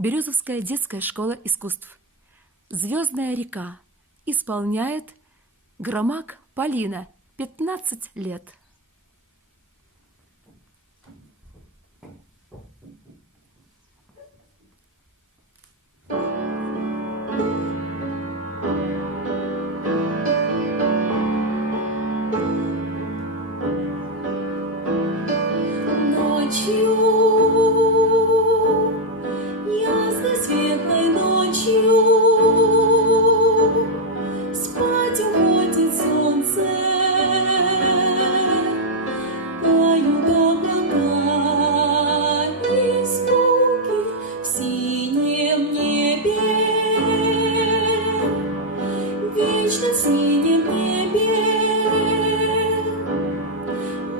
Березовская детская школа искусств. «Звездная река» исполняет Громак Полина, 15 лет. Ночью, ясной светлой ночью, спать уходит солнце, поют облака и звуки в синем небе, вечно синем небе,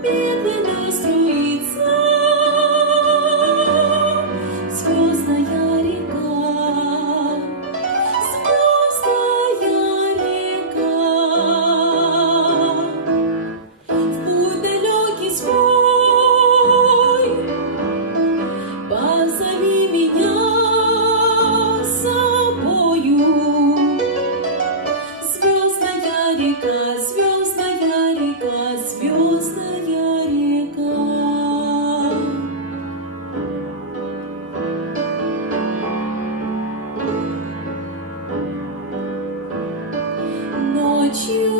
медленно струится звездная река, звездная река. В путь далекий свой позови меня с собою. Звездная река, звездная река, звездная река. Ночью,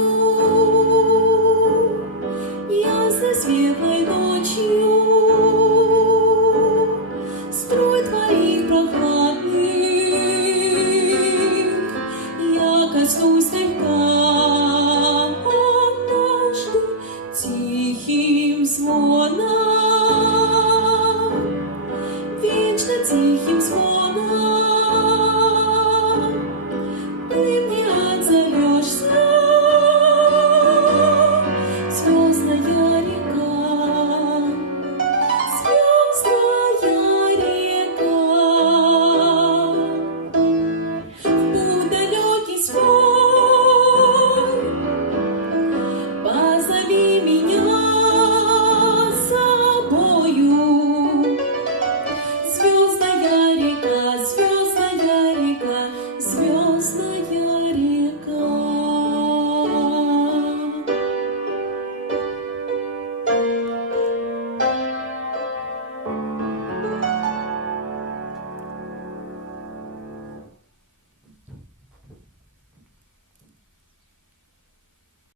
ясной светлой ночью, струй твоих прохладных я коснусь слегка однажды тихим звоном, вечно тихим